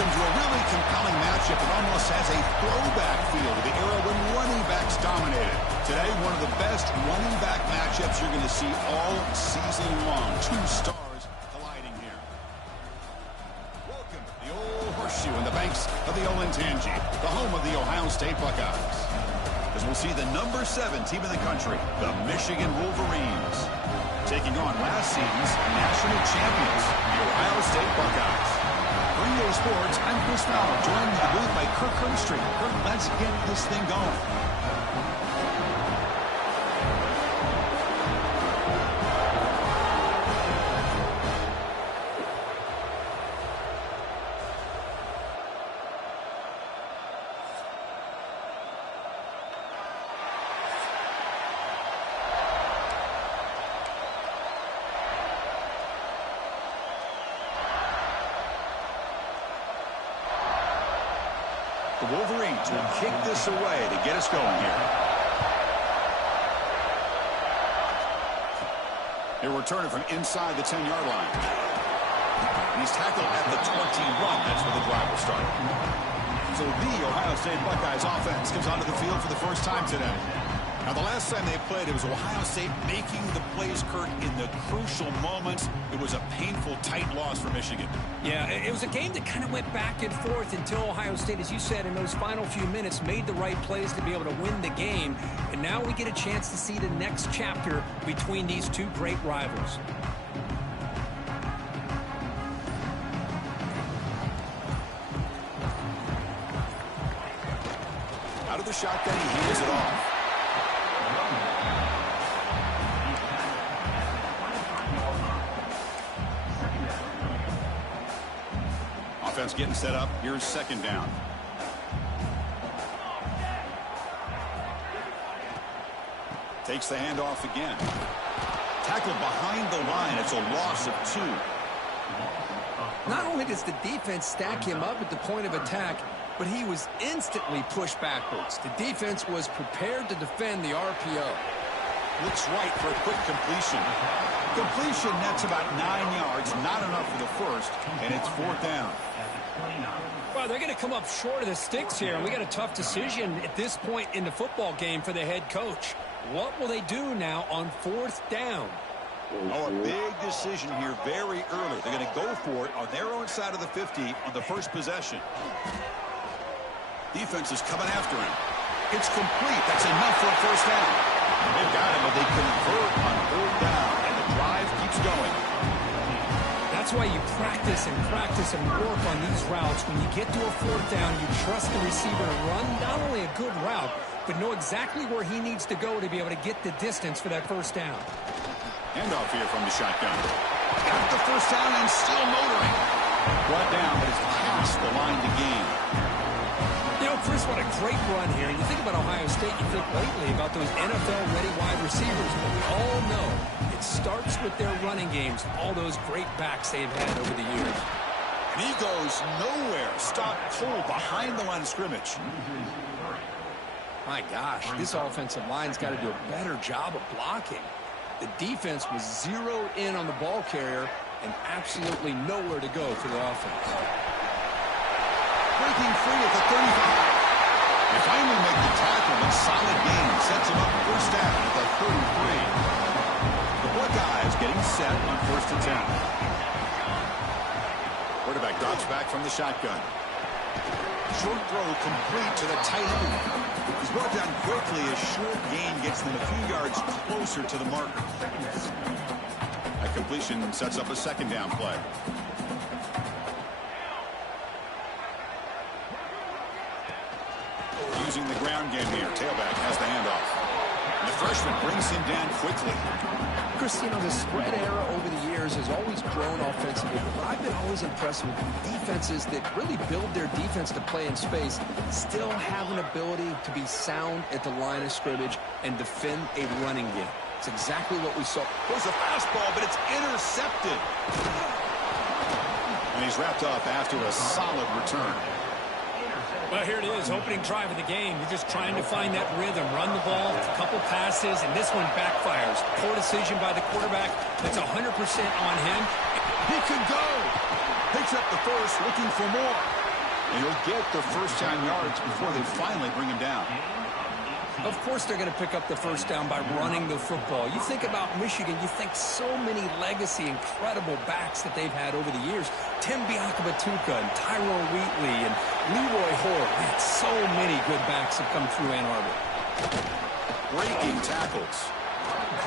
welcome to a really compelling matchup that almost has a throwback feel to the era when running backs dominated. Today, one of the best running back matchups you're going to see all season long. Two stars colliding here. Welcome to the old horseshoe in the banks of the Olentangy, the home of the Ohio State Buckeyes. As we'll see the number 7 team in the country, the Michigan Wolverines, taking on last season's national champions, the Ohio State Buckeyes. For EA Sports, I'm Chris Fowler, joined in the booth by Kirk Herbstreit. Kirk, let's get this thing going. The Wolverines will kick this away to get us going here. They're returning from inside the 10-yard line. And he's tackled at the 21. That's where the drive will start. So the Ohio State Buckeyes offense comes onto the field for the first time today. Now, the last time they played, it was Ohio State making the plays, Kurt, in the crucial moments. It was a painful, tight loss for Michigan. Yeah, it was a game that kind of went back and forth until Ohio State, as you said, in those final few minutes, made the right plays to be able to win the game. And now we get a chance to see the next chapter between these two great rivals. Out of the shotgun, he hands it off. Offense getting set up. Here's second down. Takes the handoff again. Tackled behind the line. It's a loss of 2. Not only does the defense stack him up at the point of attack, but he was instantly pushed backwards. The defense was prepared to defend the RPO. Looks right for a quick completion. Completion nets about 9 yards. Not enough for the first, and it's 4th down. Well, they're going to come up short of the sticks here, and we got a tough decision at this point in the football game for the head coach. What will they do now on 4th down? Oh, a big decision here very early. They're going to go for it on their own side of the 50 on the first possession. Defense is coming after him. It's complete. That's enough for a first down. They've got him, but they convert on 4th down, and the drive keeps going. That's why you practice and work on these routes. When you get to a 4th down, you trust the receiver to run not only a good route, but know exactly where he needs to go to be able to get the distance for that first down. Handoff here from the shotgun. Got the first down and still motoring. Brought down, but it's past the line to gain. You know, Chris, what a great run here. You think about Ohio State, you think lately about those NFL-ready wide receivers, but we all know it starts with their running games, all those great backs they've had over the years. And he goes nowhere. Stopped cold behind the line of scrimmage. My gosh, this offensive line's got to do a better job of blocking. The defense was zeroed in on the ball carrier and absolutely nowhere to go for the offense. Breaking free at the 35. They finally make the tackle, but solid gain sets him up first down at the 33. The Buckeyes getting set on 1st and 10. Quarterback drops back from the shotgun. Short throw complete to the tight end. He's brought down quickly. A short gain gets them a few yards closer to the marker. That completion sets up a 2nd down play. Using the ground game here. Tailback has the handoff. And the freshman brings him down quickly. Chris, you know, the spread era over the years has always grown offensively, but I've been always impressed with defenses that really build their defense to play in space, still have an ability to be sound at the line of scrimmage and defend a running game. It's exactly what we saw. There's a fastball, but it's intercepted. And he's wrapped up after a solid return. Well, here it is, opening drive of the game. You're just trying to find that rhythm, run the ball, a couple passes, and this one backfires. Poor decision by the quarterback. That's 100% on him. He could go. Picks up the first, looking for more. And he'll get the first down yards before they finally bring him down. Of course they're going to pick up the first down by running the football. You think about Michigan, you think so many legacy, incredible backs that they've had over the years. Tim Biakabatuka and Tyrone Wheatley and Leroy Hoare. Man, so many good backs have come through Ann Arbor. Breaking tackles.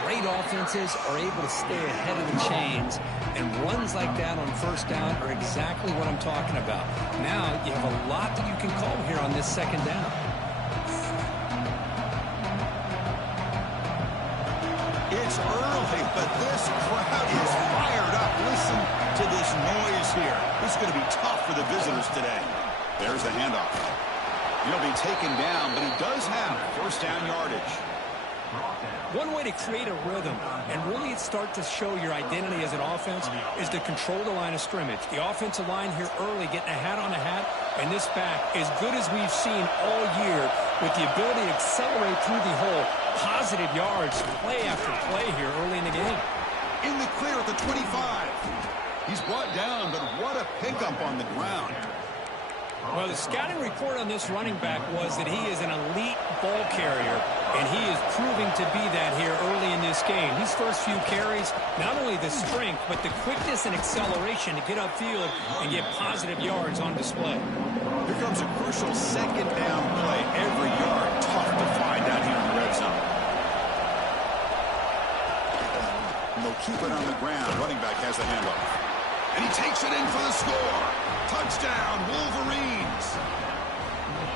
Great offenses are able to stay ahead of the chains, and runs like that on first down are exactly what I'm talking about. Now you have a lot that you can call here on this second down. It's early, but this crowd is fired up. Listen to this noise here. This is going to be tough for the visitors today. There's the handoff. He'll be taken down, but he does have first down yardage. One way to create a rhythm and really start to show your identity as an offense is to control the line of scrimmage. The offensive line here early getting a hat on a hat, and this back, as good as we've seen all year, with the ability to accelerate through the hole, positive yards, play after play here early in the game. In the clear at the 25. He's brought down, but what a pickup on the ground. Well, the scouting report on this running back was that he is an elite ball carrier, and he is proving to be that here early in this game. These first few carries, not only the strength, but the quickness and acceleration to get upfield and get positive yards on display. Here comes a crucial second down play. Every yard tough to find down here in the red zone. And they'll keep it on the ground. Running back has the handoff. And he takes it in for the score. Touchdown, Wolverines.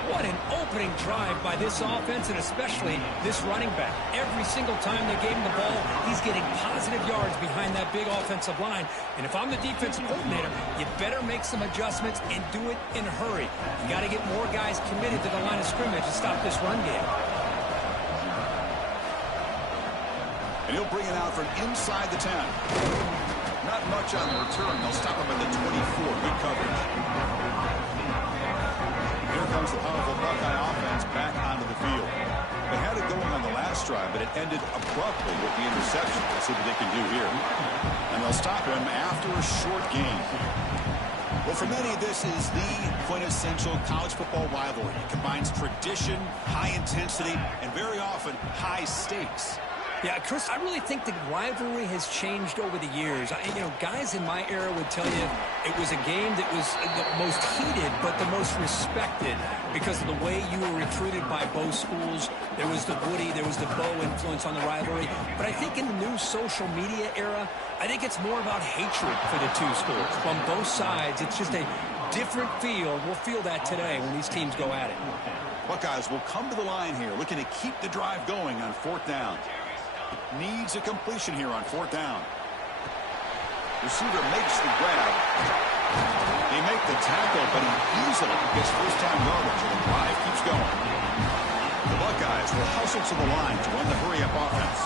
What an opening drive by this offense, and especially this running back. Every single time they gave him the ball, he's getting positive yards behind that big offensive line. And if I'm the defensive coordinator, you better make some adjustments and do it in a hurry. You got to get more guys committed to the line of scrimmage to stop this run game. And he'll bring it out from inside the 10. Not much on the return. They'll stop him at the 24. Good coverage. Here comes the powerful Buckeye offense back onto the field. They had it going on the last drive, but it ended abruptly with the interception. Let's see what they can do here. And they'll stop him after a short gain. Well, for many, this is the quintessential college football rivalry. It combines tradition, high intensity, and very often high stakes. Yeah, Chris, I really think the rivalry has changed over the years. Guys in my era would tell you it was a game that was the most heated but the most respected because of the way you were recruited by both schools. There was the Woody, there was the Bo influence on the rivalry. But I think in the new social media era, I think it's more about hatred for the two schools. From both sides, it's just a different feel. We'll feel that today when these teams go at it. Buckeyes will come to the line here, looking to keep the drive going on fourth down. Needs a completion here on fourth down. Receiver makes the grab. They make the tackle, but he easily gets first down yardage, and the drive keeps going. The Buckeyes will hustle to the line to run the hurry-up offense.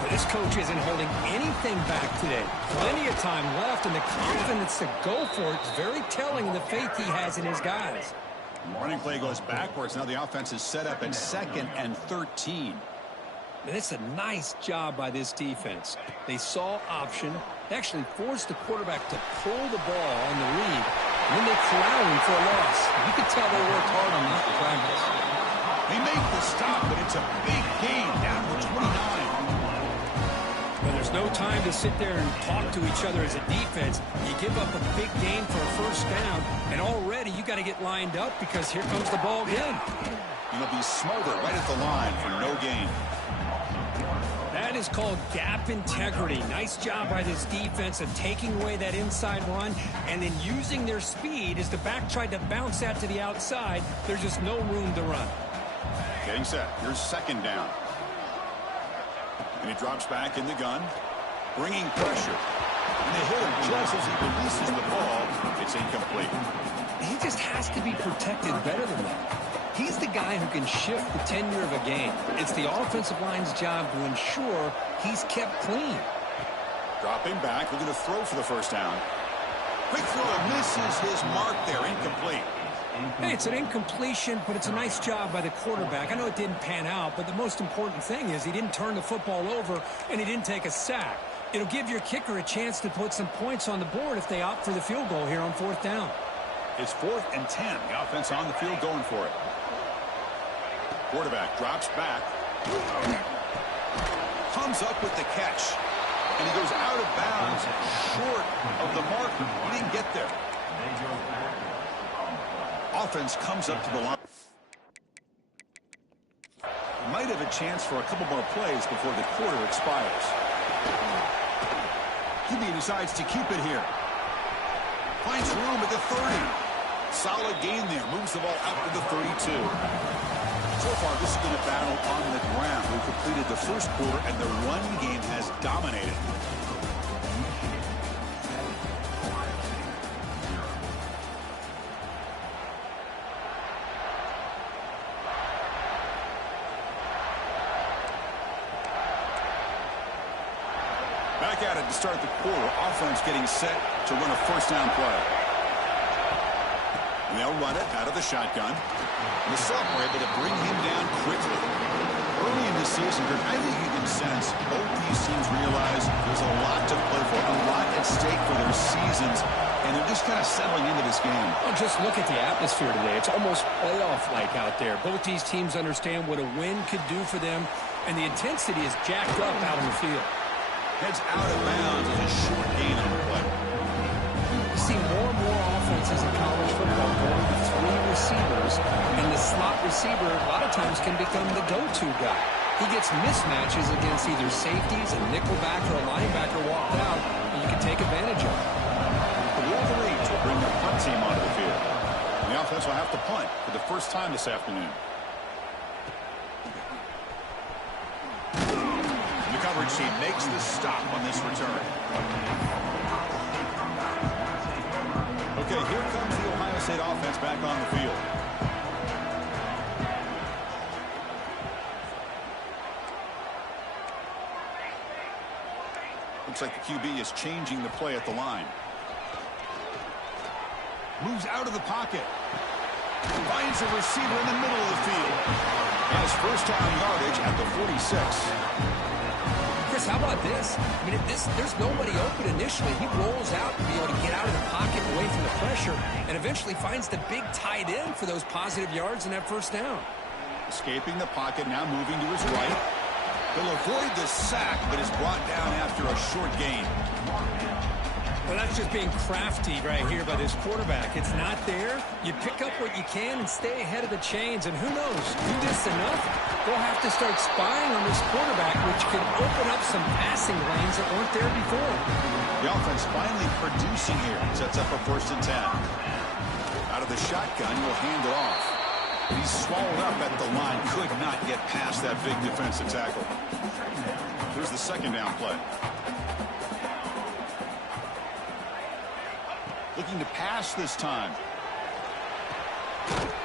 Well, this coach isn't holding anything back today. Plenty of time left, and the confidence to go for it is very telling in the faith he has in his guys. Running play goes backwards. Now the offense is set up at 2nd and 13. And it's a nice job by this defense. They saw option. They actually forced the quarterback to pull the ball on the read. And then they corral him for a loss. You could tell they worked hard on that practice. They make the stop, but it's a big gain down to 29. Well, there's no time to sit there and talk to each other as a defense. You give up a big gain for a first down, and already you got to get lined up because here comes the ball again. You'll be smothered right at the line for no gain. That is called gap integrity. Nice job by this defense of taking away that inside run and then using their speed as the back tried to bounce that to the outside. There's just no room to run. Getting set. Here's second down. And he drops back in the gun, bringing pressure. And they hit him just as he releases the ball. It's incomplete. He just has to be protected better than that. He's the guy who can shift the tenure of a game. It's the offensive line's job to ensure he's kept clean. Dropping back, looking to throw for the first down. Quick throw, misses his mark there, incomplete. Hey, it's an incompletion, but it's a nice job by the quarterback. I know it didn't pan out, but the most important thing is he didn't turn the football over and he didn't take a sack. It'll give your kicker a chance to put some points on the board if they opt for the field goal here on fourth down. It's 4th and 10. The offense on the field going for it. Quarterback drops back. Comes up with the catch. And he goes out of bounds, short of the marker. He didn't get there. Offense comes up to the line. Might have a chance for a couple more plays before the quarter expires. QB decides to keep it here. Finds room at the 30. Solid gain there. Moves the ball out to the 32. So far, this has been a battle on the ground. We've completed the first quarter, and the run game has dominated. Back at it to start the quarter. Offense getting set to run a first down play. And they'll run it out of the shotgun. And the sophomore able to bring him down quickly. Early in the season, I think you can sense both these teams realize there's a lot to play for, a lot at stake for their seasons, and they're just kind of settling into this game. Well, just look at the atmosphere today. It's almost playoff-like out there. Both these teams understand what a win could do for them, and the intensity is jacked up out on the field. Heads out of bounds as a short gain on the play. You see more and more offenses in college football going to 3 receivers, and the slot receiver a lot of times can become the go-to guy. He gets mismatches against either safeties, a nickelback, or a linebacker walked out, and you can take advantage of it. The Wolverines will bring their punt team onto the field. And the offense will have to punt for the first time this afternoon. The coverage team makes the stop on this return. Okay, here comes the Ohio State offense back on the field. Looks like the QB is changing the play at the line. Moves out of the pocket. Finds a receiver in the middle of the field. Has first down yardage at the 46. Chris, how about this? I mean, there's nobody open initially. He rolls out to be able to get out of the pocket away from the pressure and eventually finds the big tight end for those positive yards and that first down. Escaping the pocket, now moving to his right. He'll avoid the sack, but is brought down after a short gain. Well, that's just being crafty right here by this quarterback. It's not there. You pick up what you can and stay ahead of the chains. And who knows, do this enough, they'll have to start spying on this quarterback, which could open up some passing lanes that weren't there before. The offense finally producing here. Sets up a 1st and 10. Out of the shotgun, he'll hand it off. He's swallowed up at the line. Could not get past that big defensive tackle. Here's the second down play. Looking to pass this time.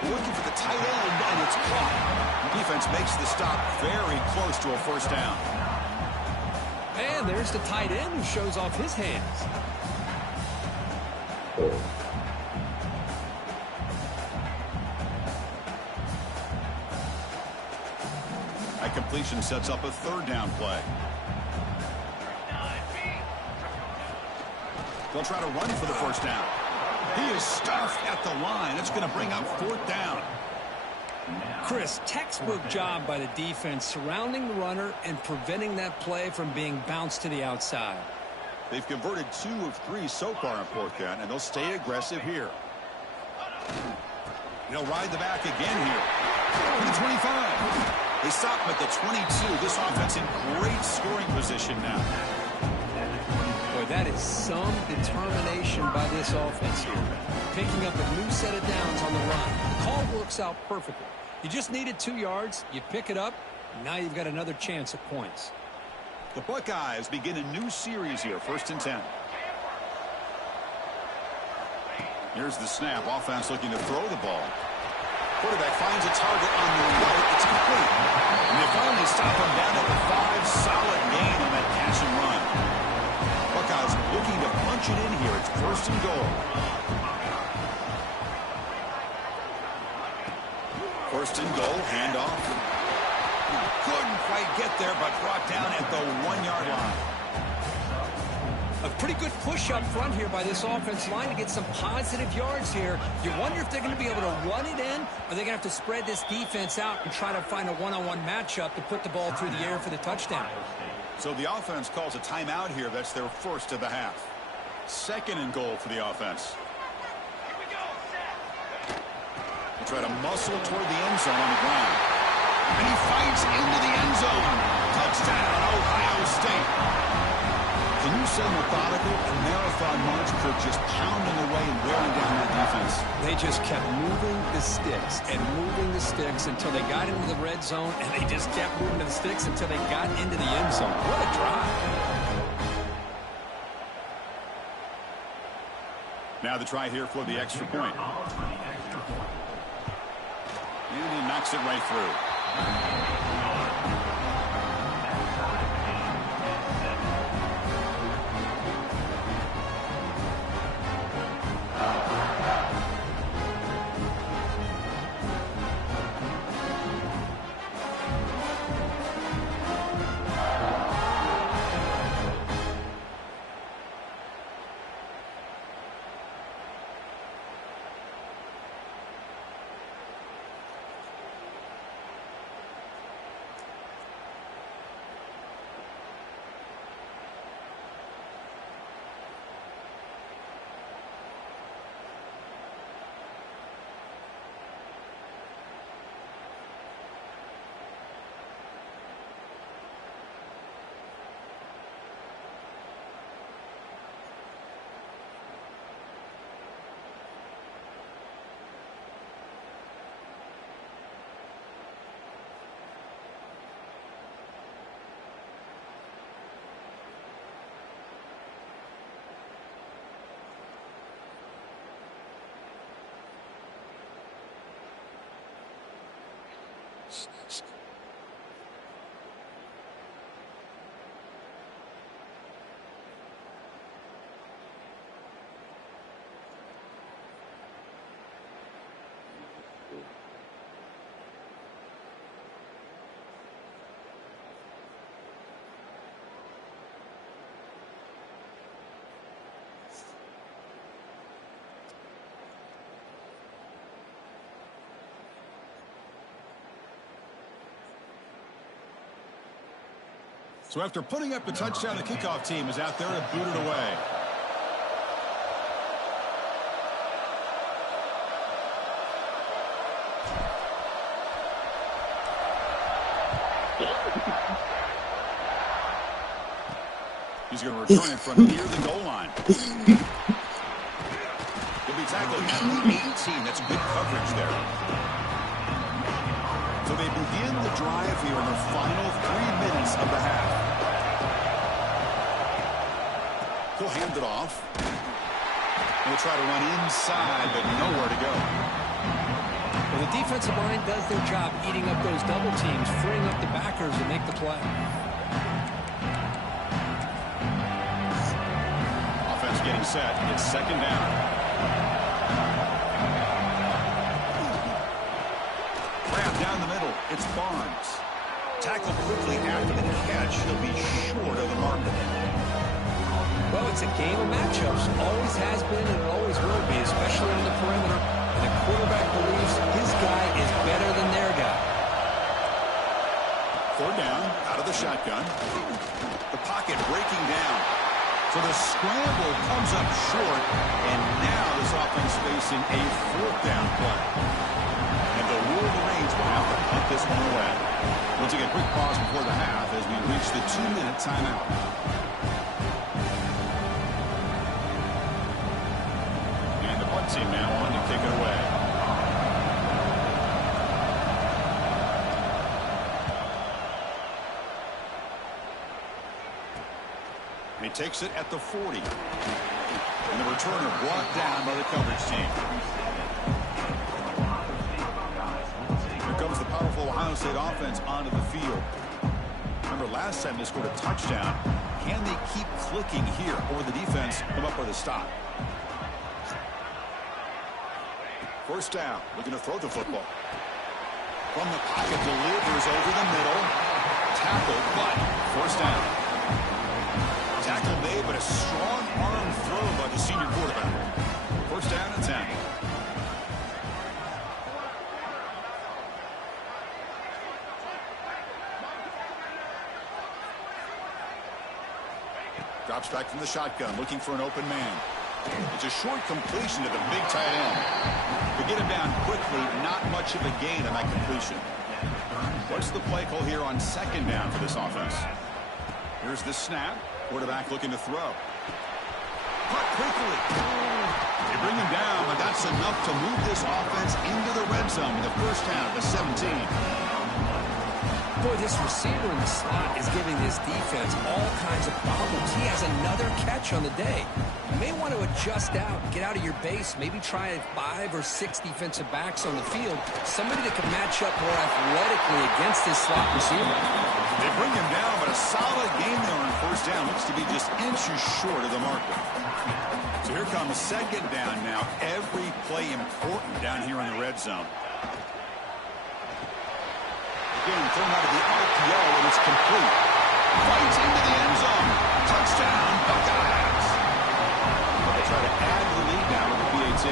Looking for the tight end, and it's caught. The defense makes the stop very close to a first down. And there's the tight end who shows off his hands. That completion sets up a 3rd down play. They'll try to run for the first down. He is stuffed at the line. It's going to bring up 4th down. Chris, textbook job by the defense surrounding the runner and preventing that play from being bounced to the outside. They've converted 2 of 3 so far on 4th down, and they'll stay aggressive here. They'll ride the back again here. To the 25. They stop him at the 22. This offense in great scoring position now. Boy, that is some determination by this offense here. Picking up a new set of downs on the run. The call works out perfectly. You just needed 2 yards. You pick it up. Now you've got another chance at points. The Buckeyes begin a new series here. 1st and 10. Here's the snap. Offense looking to throw the ball. Quarterback finds a target on the right. It's complete. And they finally stop him down at the 5. Solid gain on that catch and run. Buckeyes looking to punch it in here. It's 1st and goal. 1st and goal. Handoff. Couldn't quite get there, but brought down at the 1-yard line. A pretty good push up front here by this offensive line to get some positive yards here. You wonder if they're going to be able to run it in, or they're going to have to spread this defense out and try to find a one-on-one matchup to put the ball through the air for the touchdown. So the offense calls a timeout here. That's their first of the half. 2nd and goal for the offense. They try to muscle toward the end zone on the ground. And he fights into the end zone. Touchdown, Ohio State. Can you say methodical? A marathon march for just pounding away and wearing down that defense. They just kept moving the sticks and moving the sticks until they got into the red zone, and they just kept moving the sticks until they got into the end zone. What a drive. Now the try here for the extra point. And he knocks it right through. So after putting up the touchdown, the kickoff team is out there to boot it away. He's going to return it from near the goal line. He'll be tackled at the 18. That's good coverage there. So they begin the drive here in the final 3 minutes of the half. He'll hand it off. He'll try to run inside, but nowhere to go. Well, the defensive line does their job eating up those double teams, freeing up the backers to make the play. Offense getting set. It's 2nd down. Down the middle, it's Barnes. Tackled quickly after the catch. He'll be short of the mark. Well, it's a game of matchups. Always has been and it always will be, especially on the perimeter. And the quarterback believes his guy is better than their guy. 3rd down, out of the shotgun. The pocket breaking down. So the scramble comes up short, and now this offense facing a 4th down play. The Wolverines will have to punt this one away. We'll take a quick pause before the half as we reach the 2-minute timeout. And the punt team now on to kick it away. He takes it at the 40. And the returner brought down by the coverage team. Comes the powerful Ohio State offense onto the field. Remember, last time they scored a touchdown. Can they keep clicking here, or the defense come up with a stop? 1st down, looking to throw the football. From the pocket, delivers over the middle. Tackled, but 1st down. Tackle made, but a strong arm throw by the senior quarterback. First down and 10. Drops back from the shotgun, looking for an open man. It's a short completion to the big tight end. To get him down quickly, not much of a gain on that completion. What's the play call here on second down for this offense? Here's the snap. Quarterback looking to throw. Caught quickly. They bring him down, but that's enough to move this offense into the red zone with the first down at the 17. Boy, this receiver in the slot is giving this defense all kinds of problems. He has another catch on the day. You may want to adjust out, get out of your base, maybe try 5 or 6 defensive backs on the field, somebody that can match up more athletically against this slot receiver. They bring him down, but a solid game there on first down. Looks to be just inches short of the marker. So here comes second down now. Every play important down here in the red zone. Again, thrown out of the RPO, and it's complete. Fights into the end zone. Touchdown, Buckeyes. They try to add the lead now with the PAT.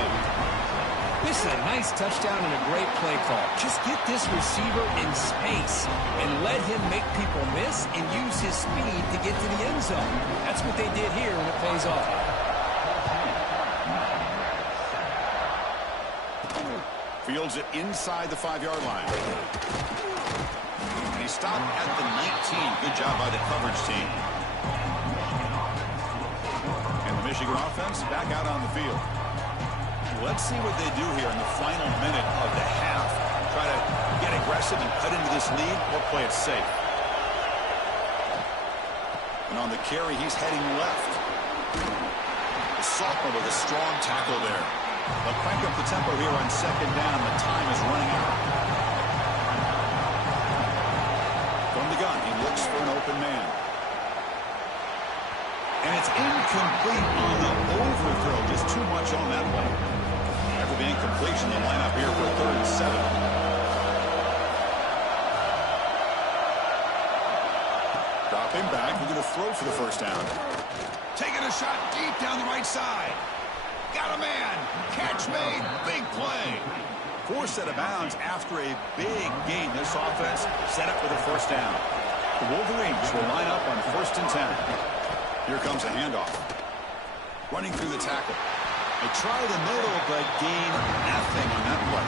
This is a nice touchdown and a great play call. Just get this receiver in space and let him make people miss and use his speed to get to the end zone. That's what they did here, and it pays off. Fields it inside the 5-yard line. And he stopped at the 19. Good job by the coverage team. And the Michigan offense back out on the field. Let's see what they do here in the final minute of the half. Try to get aggressive and cut into this lead or play it safe. And on the carry, he's heading left. The sophomore with a strong tackle there. They'll crank up the tempo here on second down. The time is running out. From the gun, he looks for an open man. And it's incomplete on the overthrow. Just too much on that one. After the incompletion, they line up here for a 3rd and 7. Dropping back. We're going to throw for the first down. Taking a shot deep down the right side. Got a man. Catch made. Big play. 4 set of bounds after a big gain. This offense set up for the first down. The Wolverines will line up on 1st and 10. Here comes a handoff. Running through the tackle. They try the middle, but gain nothing on that play.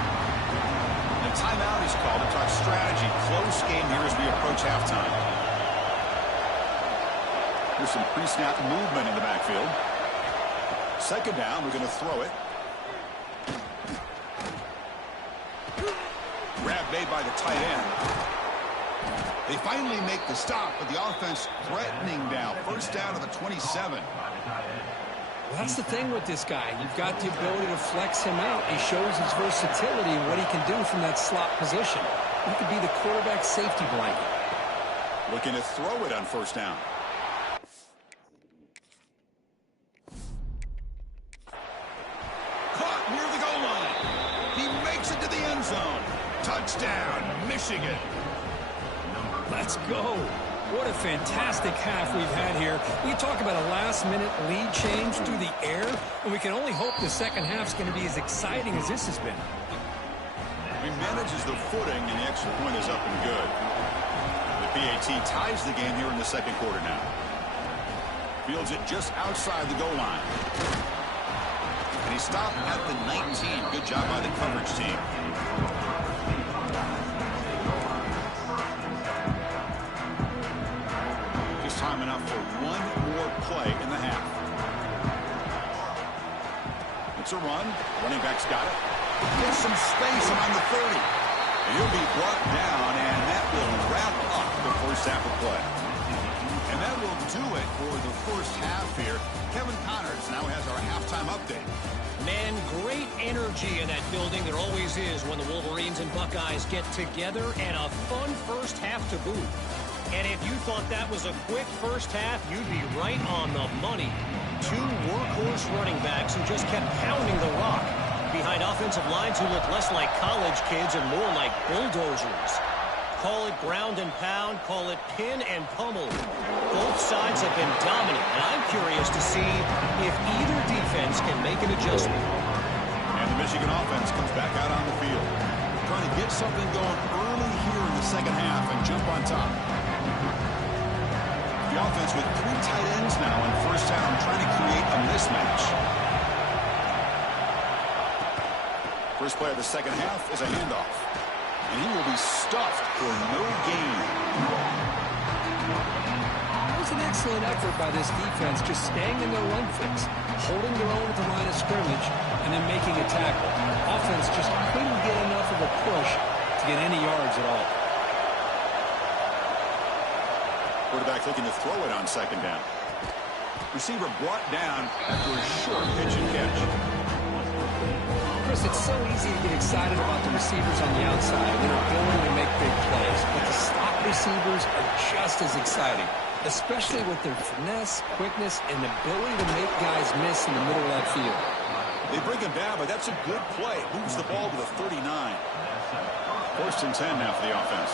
And a timeout is called to talk strategy. Close game here as we approach halftime. There's some pre-snap movement in the backfield. Second down, we're going to throw it. Grab made by the tight end. They finally make the stop, but the offense threatening now. First down to the 27. Well, that's the thing with this guy. You've got the ability to flex him out. He shows his versatility and what he can do from that slot position. He could be the quarterback safety blanket. Looking to throw it on first down. Caught near the goal line. He makes it to the end zone. Touchdown, Michigan. Let's go. What a fantastic half we've had here. We talk about a last-minute lead change through the air, and we can only hope the second half's going to be as exciting as this has been. He manages the footing, and the extra point is up and good. The PAT ties the game here in the second quarter now. Fields it just outside the goal line. And he stopped at the 19. Good job by the coverage team. Time enough for one more play in the half. It's a run. Running back's got it. Gets some space around the 30. And he'll be brought down, and that will wrap up the first half of play. And that will do it for the first half here. Kevin Connors now has our halftime update. Man, great energy in that building. There always is when the Wolverines and Buckeyes get together, and a fun first half to boot. And if you thought that was a quick first half, you'd be right on the money. 2 workhorse running backs who just kept pounding the rock behind offensive lines who look less like college kids and more like bulldozers. Call it ground and pound, call it pin and pummel. Both sides have been dominant, and I'm curious to see if either defense can make an adjustment. And the Michigan offense comes back out on the field, trying to get something going early here in the second half and jump on top. The offense with 3 tight ends now in first down, trying to create a mismatch. First play of the second half is a handoff. And he will be stuffed for no gain. That was an excellent effort by this defense, just staying in their run fix, holding their own at the line of scrimmage, and then making a tackle. Offense just couldn't get enough of a push to get any yards at all. Quarterback looking to throw it on second down. Receiver brought down after a short pitch and catch. Chris, it's so easy to get excited about the receivers on the outside and their ability to make big plays, but the slot receivers are just as exciting, especially with their finesse, quickness, and ability to make guys miss in the middle of that field. They bring him down, but that's a good play. Moves the ball to the 39. First and 10 now for the offense.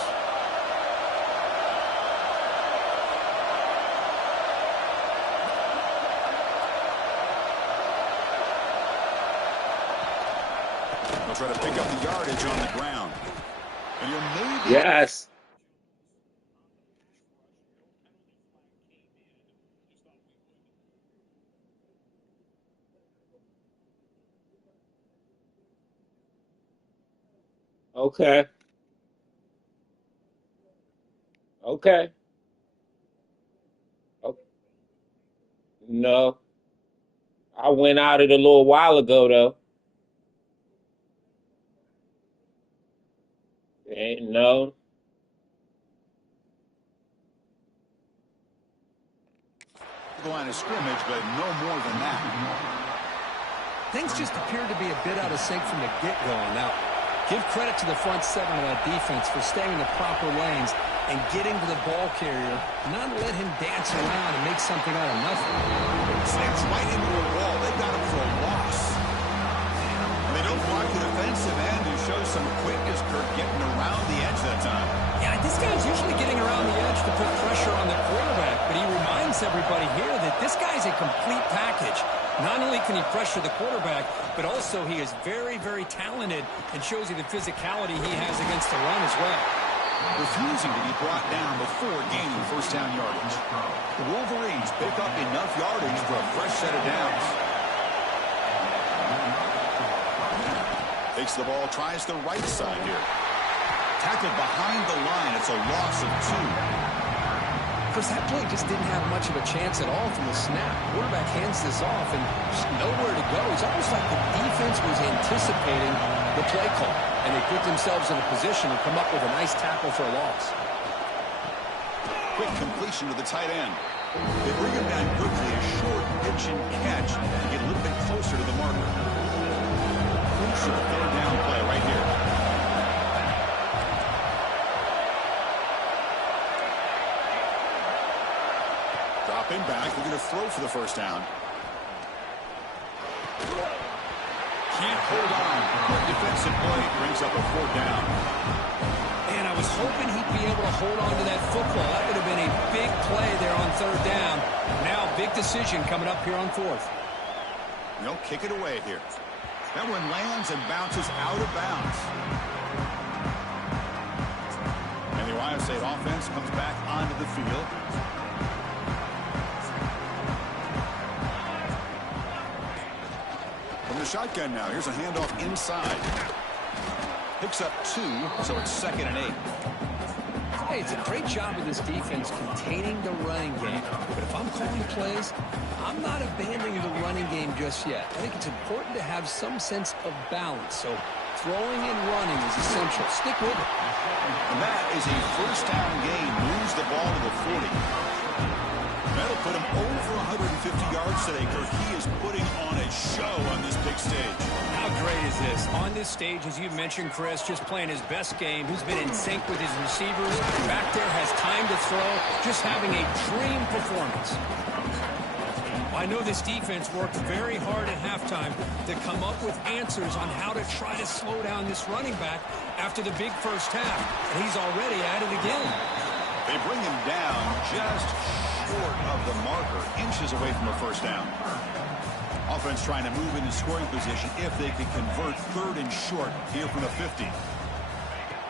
He'll try to pick up the yardage on the ground. And he'll maybe... Yes. Okay. Okay. Oh, no. I went out it a little while ago, though. Ain't no. The line of scrimmage, but no more than that. Things just appeared to be a bit out of sync from the get-go on that one. Give credit to the front seven of that defense for staying in the proper lanes and getting to the ball carrier, not let him dance around and make something out of nothing. Slams right into a wall. They got him for a loss. And they don't block the defensive end, who shows some quickness, Kirk, getting around the edge that time. Yeah, this guy's usually getting around the edge to put pressure on the quarterback, but he reminds everybody here that this guy's a complete package. Not only can he pressure the quarterback, but also he is very, very talented and shows you the physicality he has against the run as well. Refusing to be brought down before gaining first down yardage. The Wolverines pick up enough yardage for a fresh set of downs. Takes the ball, tries the right side here. Tackled behind the line. It's a loss of 2. Chris, that play just didn't have much of a chance at all from the snap. Quarterback hands this off and just nowhere to go. It's almost like the defense was anticipating the play call, and they put themselves in a position to come up with a nice tackle for a loss. Quick completion to the tight end. They bring him down quickly, a short pitch and catch to get a little bit closer to the marker. Crucial third down play right here. Him back. We're going to throw for the first down. Can't hold on. Good defensive play brings up a 4th down. And I was hoping he'd be able to hold on to that football. That would have been a big play there on 3rd down. Now big decision coming up here on 4th. They'll kick it away here. That one lands and bounces out of bounds. And the Ohio State offense comes back onto the field. From the shotgun now. Here's a handoff inside. Picks up 2, so it's 2nd and 8. Hey, it's a great job of this defense containing the running game. But if I'm calling plays, I'm not abandoning the running game just yet. I think it's important to have some sense of balance. So throwing and running is essential. Stick with it. And that is a first down gain. Moves the ball to the 40. That'll put him over 150 yards today, Kirk. He is putting on a show on this big stage. How great is this? On this stage, as you mentioned, Chris, just playing his best game. He's been in sync with his receivers. Back there, has time to throw. Just having a dream performance. Well, I know this defense worked very hard at halftime to come up with answers on how to try to slow down this running back after the big first half, and he's already at it again. They bring him down just short of the marker, inches away from a first down. Offense trying to move into scoring position if they can convert 3rd and short here from the 50.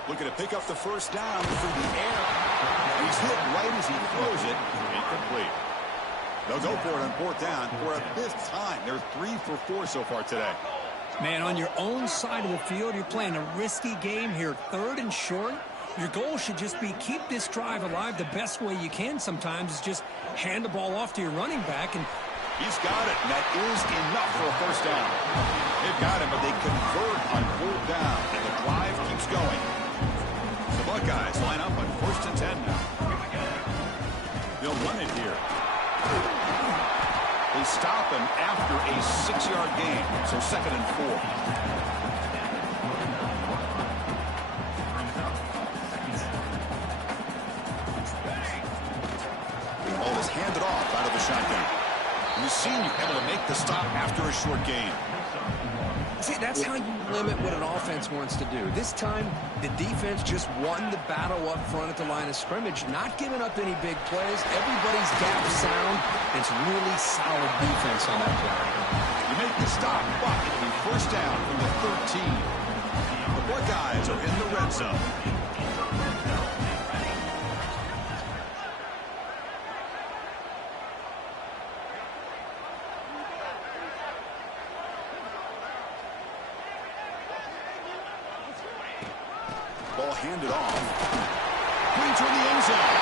Looking to pick up the first down through the air. He's hit right as he throws it. Incomplete. They'll go for it on 4th down for a 5th time. They're 3 for 4 so far today. Man, on your own side of the field, you're playing a risky game here. 3rd and short. Your goal should just be keep this drive alive the best way you can sometimes is just hand the ball off to your running back. And he's got it, and that is enough for a first down. They've got it, but they convert on 4th down, and the drive keeps going. The Buckeyes line up on 1st and 10 now. They'll run it here. They stop him after a 6-yard gain, so 2nd and 4. Ball is handed off out of the shotgun. We've seen you able to make the stop after a short gain. See, that's how you limit what an offense wants to do. This time, the defense just won the battle up front at the line of scrimmage, not giving up any big plays. Everybody's gap sound. It's really solid defense on that play. You make the stop, but it'll be first down from the 13. The Buckeyes are in the red zone. Ball handed off. Clean toward the end zone.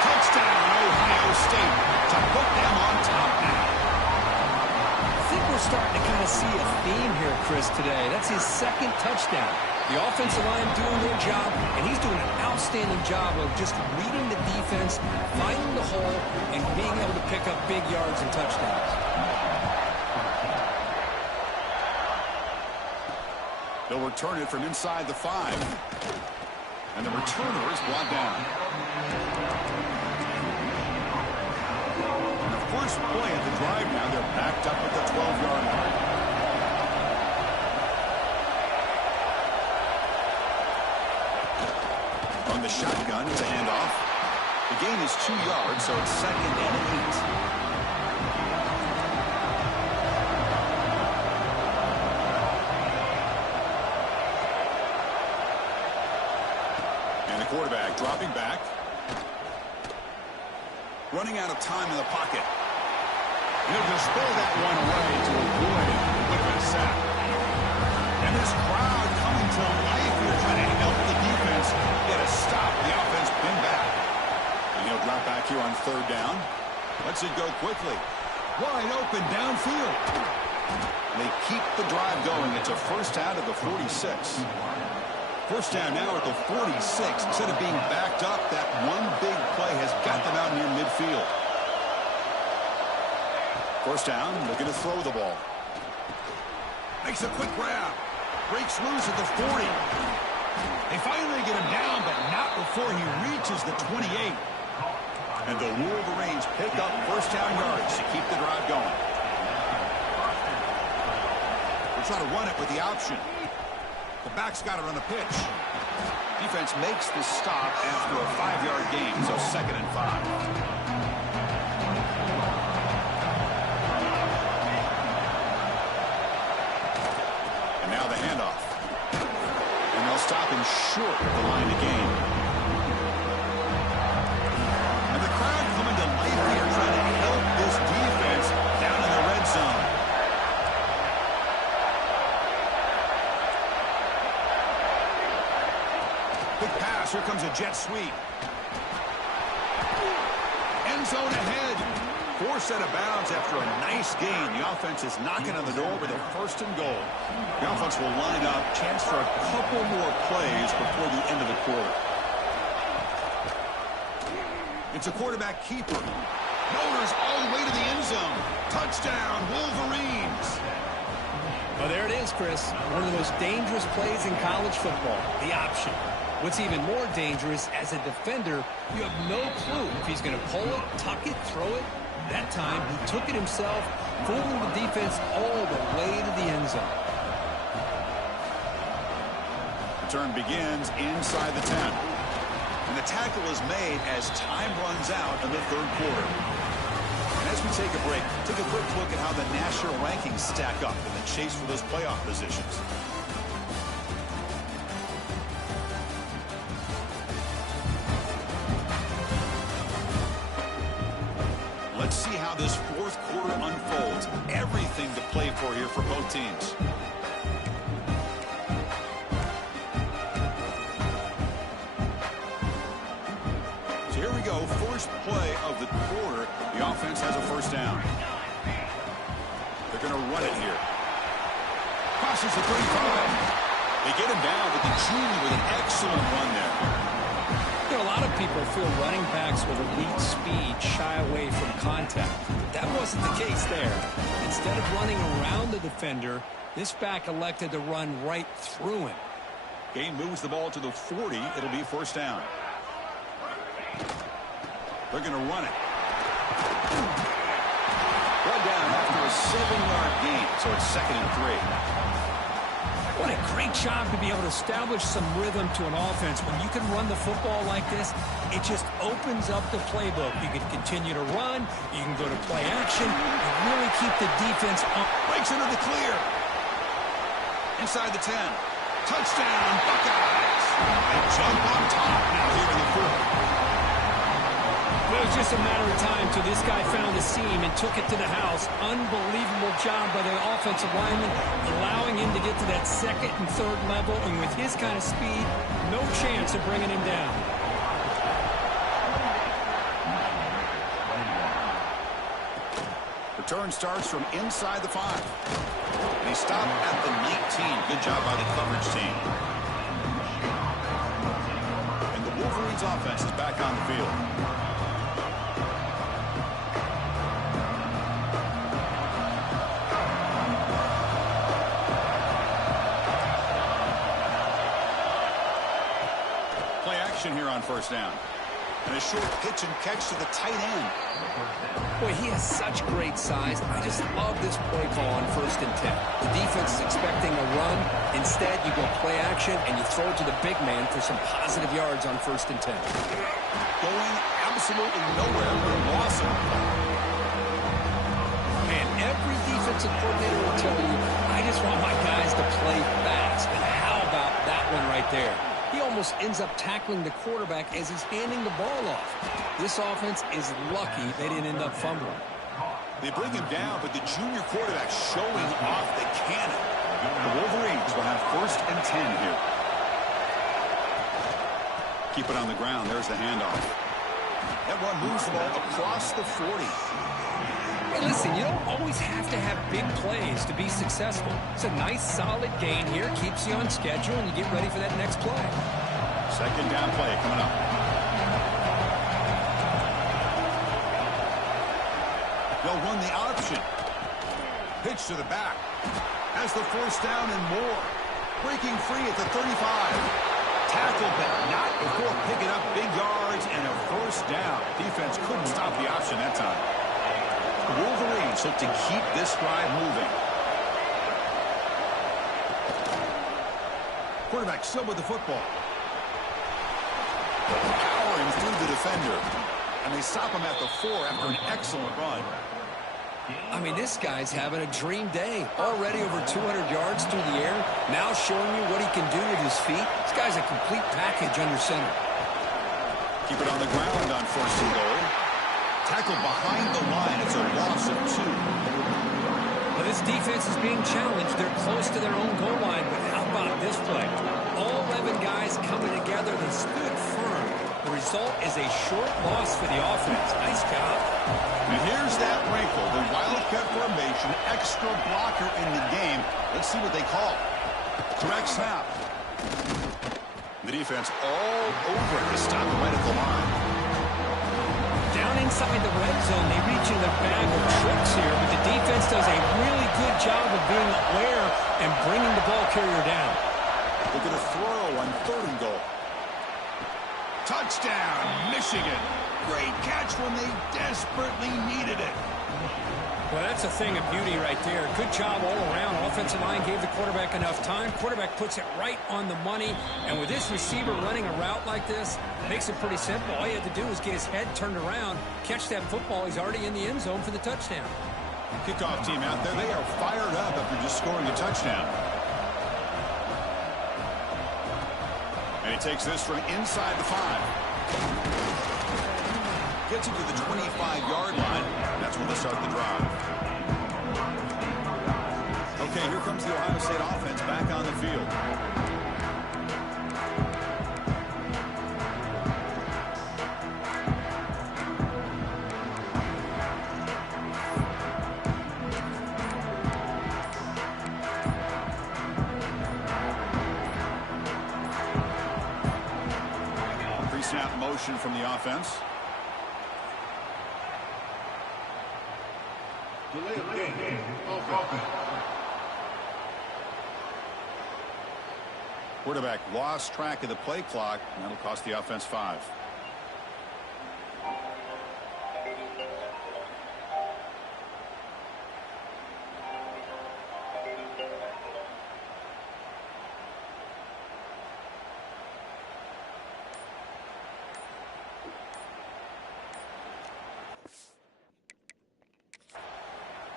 Touchdown, Ohio State, to put them on top now. I think we're starting to kind of see a theme here, Chris, today. That's his 2nd touchdown. The offensive line doing their job, and he's doing an outstanding job of just reading the defense, finding the hole, and being able to pick up big yards and touchdowns. They'll return it from inside the 5. And the returner is brought down. And the first play of the drive now, they're backed up at the 12-yard line. On the shotgun, it's a handoff. The gain is 2 yards, so it's 2nd and 8. Quarterback dropping back. Running out of time in the pocket. He'll just throw that one away to avoid it. It would have been a sack. And this crowd coming to life here trying to help the defense get a stop. The offense pinned back. And he'll drop back here on 3rd down. Lets it go quickly. Wide open downfield. They keep the drive going. It's a first down at the 46. First down now at the 46. Instead of being backed up, that one big play has got them out near midfield. First down, looking to throw the ball. Makes a quick grab. Breaks loose at the 40. They finally get him down, but not before he reaches the 28. And the Wolverines pick up first down yards to keep the drive going. They'll try to run it with the option. The back's got it on the pitch. Defense makes the stop after a 5-yard gain, so 2nd and 5. And now the handoff. And they'll stop him short of the line of gain. And the crowd coming to life here trying to help this defense down in the red zone. Big pass. Here comes a jet sweep. End zone ahead. Forced out of bounds after a nice gain. The offense is knocking on the door with a 1st and goal. The offense will line up. Chance for a couple more plays before the end of the quarter. It's a quarterback keeper. Motors all the way to the end zone. Touchdown, Wolverines. Well, there it is, Chris. One of the most dangerous plays in college football, the option. What's even more dangerous, as a defender, you have no clue if he's going to pull it, tuck it, throw it. That time, he took it himself, fooling the defense all the way to the end zone. Return begins inside the 10. And the tackle is made as time runs out in the third quarter. And as we take a break, take a quick look at how the national rankings stack up in the chase for those playoff positions. Let's see how this fourth quarter unfolds. Everything to play for here for both teams. So here we go. First play of the quarter. The offense has a first down. They're going to run it here. Crosses the 35. They get him down, but the junior with an excellent run there. You know, a lot of people feel running backs with elite speed shy away from contact. That wasn't the case there. Instead of running around the defender, this back elected to run right through him. Gain moves the ball to the 40. It'll be first down. They're going to run it. Brought down after a 7-yard gain, so it's 2nd and 3. What a great job to be able to establish some rhythm to an offense. When you can run the football like this, it just opens up the playbook. You can continue to run. You can go to play action and really keep the defense up. Breaks into the clear. Inside the 10. Touchdown, Buckeyes. They jump on top now here in the fourth. It was just a matter of time till this guy found a seam and took it to the house. Unbelievable job by the offensive lineman, allowing him to get to that second and third level. And with his kind of speed, no chance of bringing him down. Return starts from inside the 5. They stop at the 19. Good job by the coverage team. And the Wolverines offense is back on the field. Here on first down. And a short pitch and catch to the tight end. Boy, he has such great size. I just love this play call on 1st and 10. The defense is expecting a run. Instead, you go play action and you throw it to the big man for some positive yards on 1st and 10. Going absolutely nowhere for Lawson. Man, every defensive coordinator will tell you, I just want my guys to play fast. And how about that one right there? He almost ends up tackling the quarterback as he's handing the ball off. This offense is lucky they didn't end up fumbling. They bring him down, but the junior quarterback showing off the cannon. The Wolverines will have 1st and 10 here. Keep it on the ground. There's the handoff. That run moves the ball across the 40. Hey, listen, you don't always have to have big plays to be successful. It's a nice, solid gain here. Keeps you on schedule, and you get ready for that next play. 2nd down play coming up. They'll run the option. Pitch to the back. Has the 1st down and more. Breaking free at the 35. Tackled, but not before picking up big yards and a 1st down. Defense couldn't stop the option that time. The Wolverines look to keep this drive moving. Quarterback still with the football. Powering through the defender. And they stop him at the 4 after an excellent run. I mean, this guy's having a dream day. Already over 200 yards through the air. Now showing you what he can do with his feet. This guy's a complete package under center. Keep it on the ground on 1st and goal. Tackled behind the line. It's a loss of 2. Well, this defense is being challenged. They're close to their own goal line. But how about this play? All 11 guys coming together. They stood firm. The result is a short loss for the offense. Nice job. And here's that wrinkle. The Wildcat formation, extra blocker in the game. Let's see what they call. Correct snap. The defense all over it to stop it right at the line. Down inside the red zone, they reach in their bag of tricks here, but the defense does a really good job of being aware and bringing the ball carrier down. They're going to throw on 3rd and goal. Touchdown, Michigan. Great catch when they desperately needed it. Well, that's a thing of beauty right there. Good job all around. Offensive line gave the quarterback enough time. Quarterback puts it right on the money. And with this receiver running a route like this, makes it pretty simple. All you have to do is get his head turned around, catch that football. He's already in the end zone for the touchdown. Kickoff team out there. They are fired up after just scoring a touchdown. And he takes this from inside the 5. Gets it to the 25-yard line. That's when they start the drive. Okay, here comes the Ohio State offense back on the field. Pre-snap motion from the offense. Quarterback lost track of the play clock, and that'll cost the offense 5.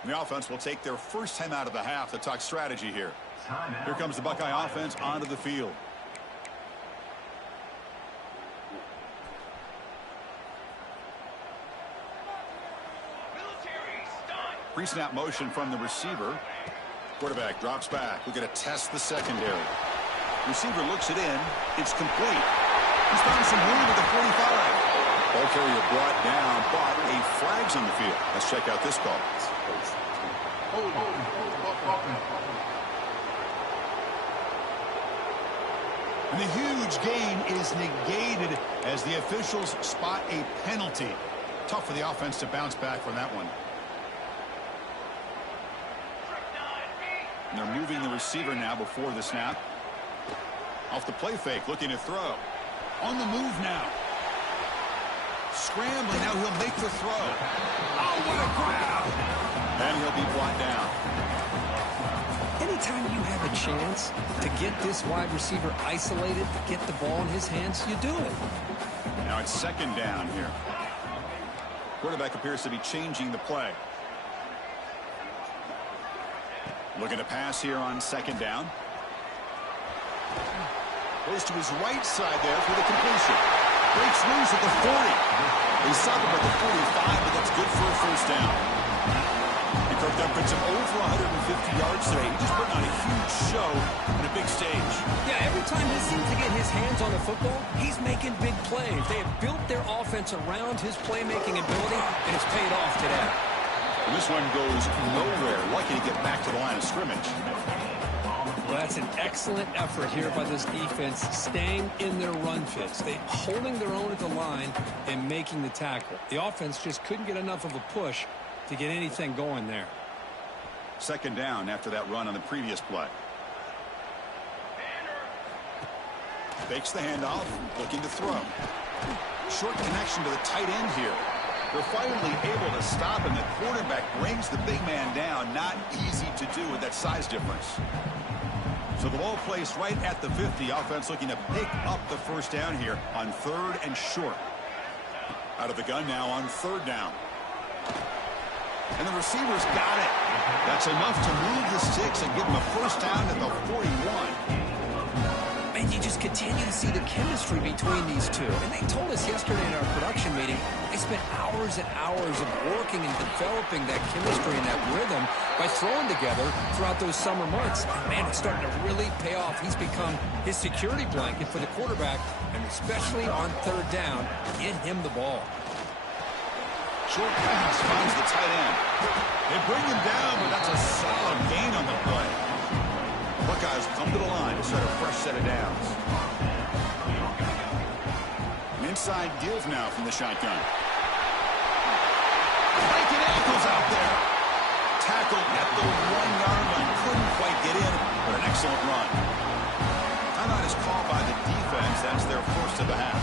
The offense will take their first time out of the half to talk strategy here. Here comes the Buckeye offense onto the field. Pre-snap motion from the receiver. Quarterback drops back. We're going to test the secondary. Receiver looks it in. It's complete. He's found some room at the 45. Ball carrier brought down, but a flag's on the field. Let's check out this call. And the huge gain is negated as the officials spot a penalty. Tough for the offense to bounce back from that one. And they're moving the receiver now before the snap. Off the play fake, looking to throw. On the move now. Scrambling, now he'll make the throw. Oh, what a grab! And he'll be brought down. Anytime you have a chance to get this wide receiver isolated, to get the ball in his hands, you do it. Now it's second down here. Quarterback appears to be changing the play. Looking to pass here on second down. Goes to his right side there for the completion. Breaks loose at the 40. They stop him at the 45, but that's good for a first down. He cooked up puts him over 150 yards today. He just put on a huge show on a big stage. Yeah, every time he seems to get his hands on the football, he's making big plays. They have built their offense around his playmaking ability, and it's paid off today. And this one goes nowhere. Lucky to get back to the line of scrimmage. Well, that's an excellent effort here by this defense, staying in their run fits. They holding their own at the line and making the tackle. The offense just couldn't get enough of a push to get anything going there. Second down after that run on the previous play. Fakes the handoff, looking to throw. Short connection to the tight end here. They're finally able to stop him. The quarterback brings the big man down. Not easy to do with that size difference. So the ball placed right at the 50. Offense looking to pick up the first down here on third and short. Out of the gun now on third down. And the receiver's got it. That's enough to move the sticks and give him a first down at the 41. And you just continue to see the chemistry between these two. And they told us yesterday in our production meeting, they spent hours and hours of working and developing that chemistry and that rhythm by throwing together throughout those summer months. And man, it's starting to really pay off. He's become his security blanket for the quarterback, and especially on third down, get him the ball. Short pass finds the tight end. They bring him down, but that's a solid gain on the play. Buckeyes come to the line to set a fresh set of downs. An inside deals now from the shotgun. Breaking ankles out there. Tackled at the 1-yard line. Couldn't quite get in, but an excellent run. Timeout is called by the defense. That's their first of the half.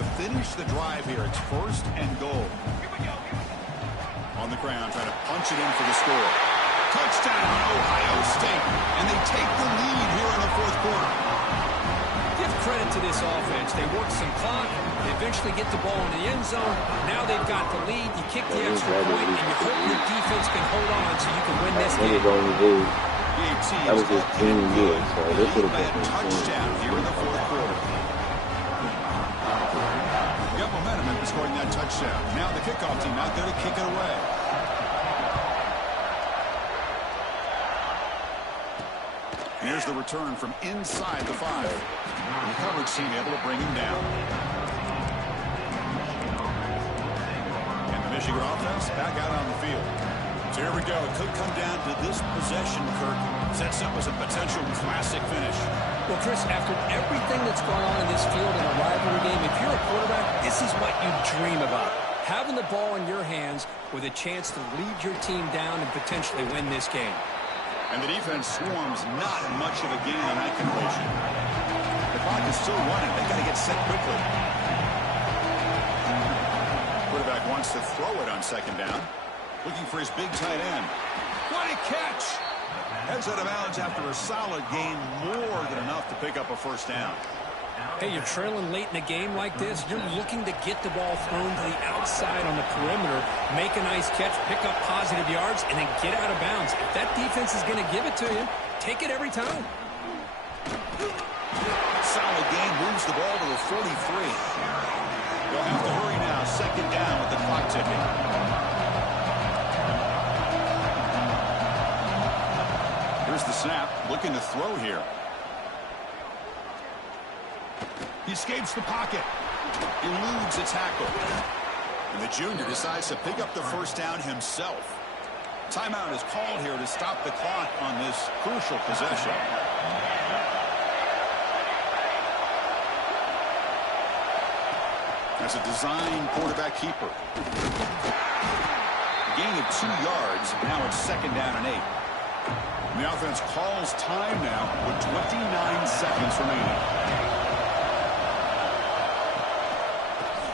to finish the drive here. It's 1st and goal. On the ground, trying to punch it in for the score. Touchdown, Ohio State. And they take the lead here in the 4th quarter. Give credit to this offense. They work some clock. They eventually get the ball in the end zone. Now they've got the lead. You kick the extra point, and you hope your defense can hold on so you can win this game. That was his junior year, so this would have been a touchdown here in the 4th quarter. Got momentum in scoring that touchdown. Now the kickoff team out there to kick it away. Here's the return from inside the 5. The coverage team able to bring him down. And the Michigan offense back out on the field. So here we go. It could come down to this possession, Kirk. Sets up as a potential classic finish. Well, Chris, after everything that's gone on in this field in a rivalry game, if you're a quarterback, this is what you dream about. Having the ball in your hands with a chance to lead your team down and potentially win this game. And the defense swarms not much of a gain on that completion. The clock is still running. They've got to get set quickly. Quarterback wants to throw it on 2nd down. Looking for his big tight end. What a catch! Heads out of bounds after a solid gain, more than enough to pick up a 1st down. Hey, you're trailing late in a game like this. You're looking to get the ball thrown to the outside on the perimeter, make a nice catch, pick up positive yards, and then get out of bounds. If that defense is going to give it to you, take it every time. Solid gain, moves the ball to the 43. They'll have to hurry now, 2nd down with the clock ticking. Here's the snap, looking to throw here. He escapes the pocket. Eludes a tackle. And the junior decides to pick up the 1st down himself. Timeout is called here to stop the clock on this crucial possession. That's a design quarterback keeper. Gain of 2 yards. Now it's 2nd down and 8. And the offense calls time now with 29 seconds remaining.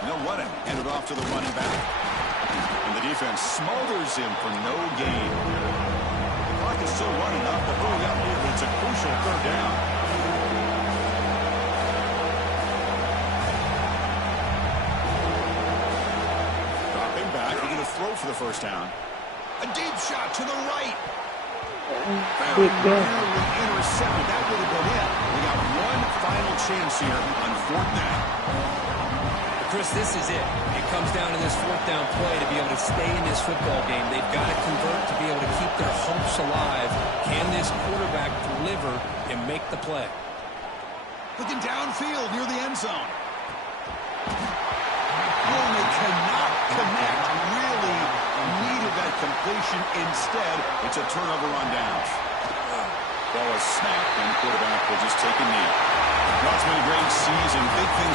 They'll run it. Hand it off to the running back. And the defense smothers him for no gain. The clock is still running up. They're hurry up here, but it's a crucial 3rd down. Dropping back. They're going to throw for the 1st down. A deep shot to the right. Very nearly intercepted. That would have been it. We got one final chance here on 4th down. Chris, this is it. It comes down to this 4th down play to be able to stay in this football game. They've got to convert to be able to keep their hopes alive. Can this quarterback deliver and make the play? Looking downfield near the end zone. Oh, they cannot connect. Really needed that completion. Instead, it's a turnover on downs. Ball is snapped, and the quarterback will just take a knee. Well, it's been a great season. Big things